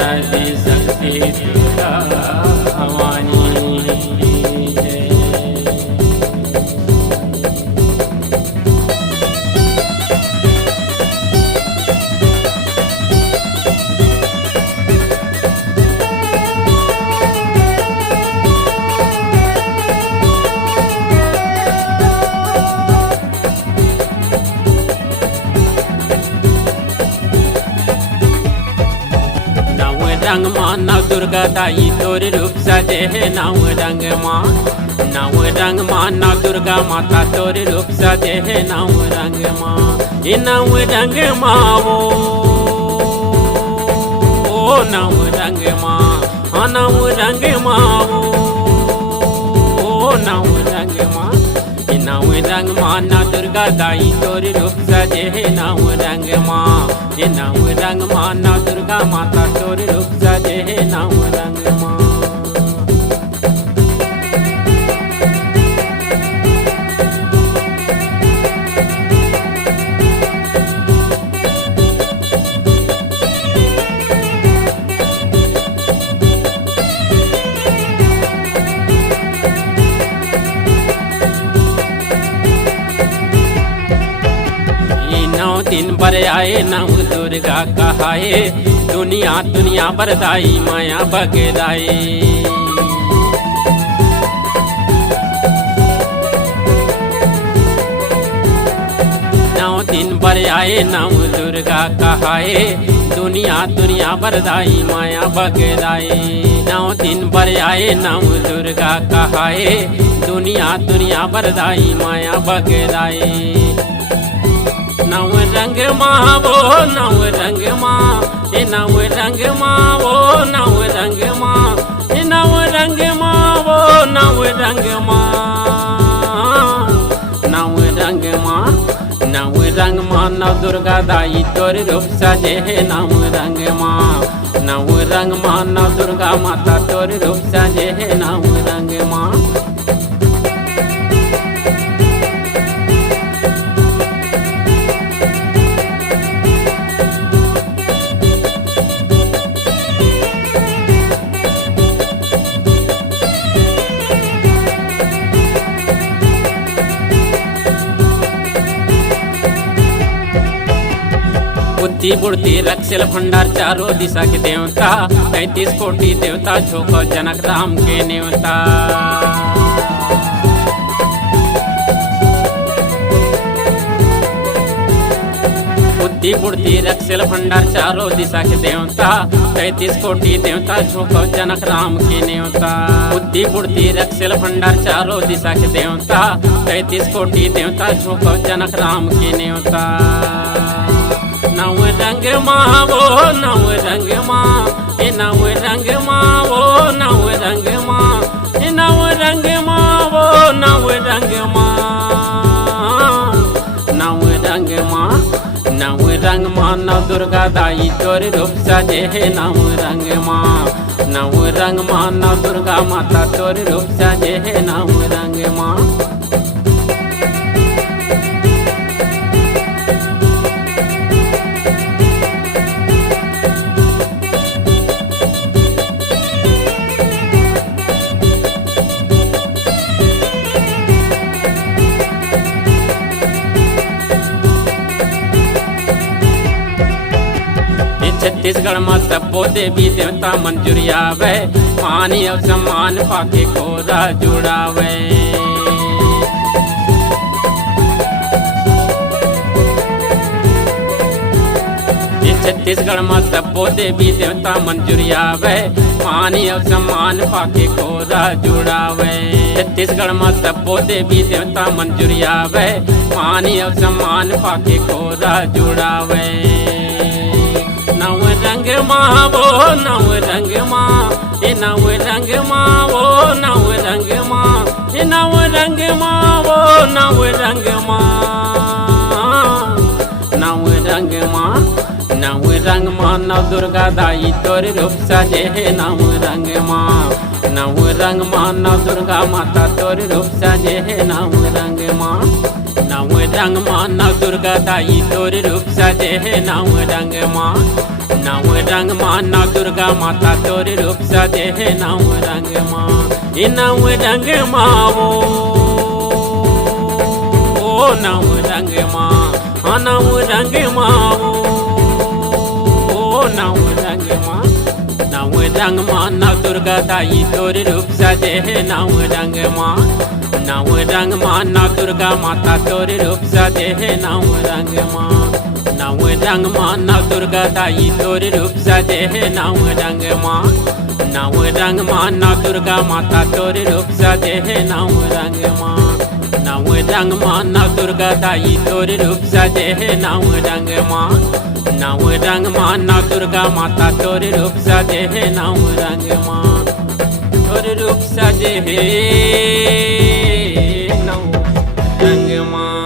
आदिशक्ति भवानी जय। रंग माँ नव दुर्गा दाई तोर रूप सजे है नव रंग माँ। नव रंग माँ नव दुर्गा माता तोर रूप सजे है नव रंग माँ। ये नव रंग माँ ओ नव रंग माँ। हाँ नव रंग माँ ओ नव रंग माँ। ये नव रंग माँ नव दुर्गा दाई तोर रूप सजे है नव रंग माँ। ये नव रंग माँ नव दुर्गा माता तोर रूप सजे है नव रंग माँ। दिन बर आए नव दुर्गा कहाए दुनिया दुनिया बरदाई माया बगदाई। नौ दिन बर आए नव दुर्गा कहाए दुनिया दुनिया बरदाई माया बगदाई। नौ दिन बर आए नव दुर्गा कहाए दुनिया दुनिया बरदाई माया बगदाई। नव रंग माँ वो नव रंग माँ। ये नव रंग माँ वो नव रंग माँ। ये नव रंग माँ वो नव रंग माँ। नव रंग माँ नव रंग माँ नव दुर्गा दाई तोर रूप सजे है नव रंग माँ। नव रंग माँ नव दुर्गा माता तोर रूप सजे है नव रंग माँ। बुद्धि बुद्धि रक्षल भंडार चारों दिशा के देवता 33 कोटि देवता झोंको जनक राम के नेवता। बुद्धि बुद्धि रक्षल भंडार चारों दिशा के देवता 33 कोटि देवता झोंको जनक राम के नेवता। बुद्धि बुद्धि रक्षल भंडार चारों दिशा के देवता 33 कोटि देवता झोंको जनक राम के नेवता। नव रंग माँ वो नव रंग माँ। ये नव रंग माँ वो नव रंग माँ। ये नव रंग माँ वो नव रंग माँ। नव रंग माँ नव रंग माँ नव दुर्गा दाई तोर रूप सजे है नव रंग माँ। नव रंग माँ नव दुर्गा माता तोर रूप सजे है नव रंग माँ। छत्तीसगढ़ में सबो देवी देवता मंजूरी आवे पानी और सम्मान पाके कोरा जुड़ावे। छत्तीसगढ़ में सबो देवी देवता मंजूरी आवे पानी और सम्मान पाके कोरा जुड़ावे। छत्तीसगढ़ में सबो देवी देवता मंजूरी आवे पानी और सम्मान पाके कोरा जुड़ावे। नव रंग माँ वो नव रंग माँ। ये नव रंग माँ वो नव रंग माँ। ये नव रंग माँ वो नव रंग माँ। नव रंग माँ नव रंग माँ नव दुर्गा दाई तोर रूप सजे है नव रंग माँ। नव रंग माँ नव दुर्गा माता तोर रूप सजे है नव रंग माँ नव रंग माँ नव दुर्गा दाई तोर रूप सजे है नव रंग माँ नव रंग माँ नव दुर्गा माता तोर रूप सजे है नव रंग माँ ये नव रंग माँ ओ नव रंग माँ हाँ नव रंग माँ ओ नव रंग माँ नव रंग माँ नव दुर्गा दाई तोर रूप सजे है नव रंग माँ नव रंग माँ नव दुर्गा माता तोर रूप सजे है नव रंग माँ नव रंग माँ नव दुर्गा दाई तोर रूप सजे है नव रंग माँ नव रंग माँ नव दुर्गा माता तोर रूप सजे है नव रंग माँ नव रंग माँ नव दुर्गा दाई तोर रूप सजे है नव रंग माँ नव रंग माँ नव दुर्गा माता तोर रूप सजे है नव रंग माँ तोर रूप सजे है नव रंग माँ।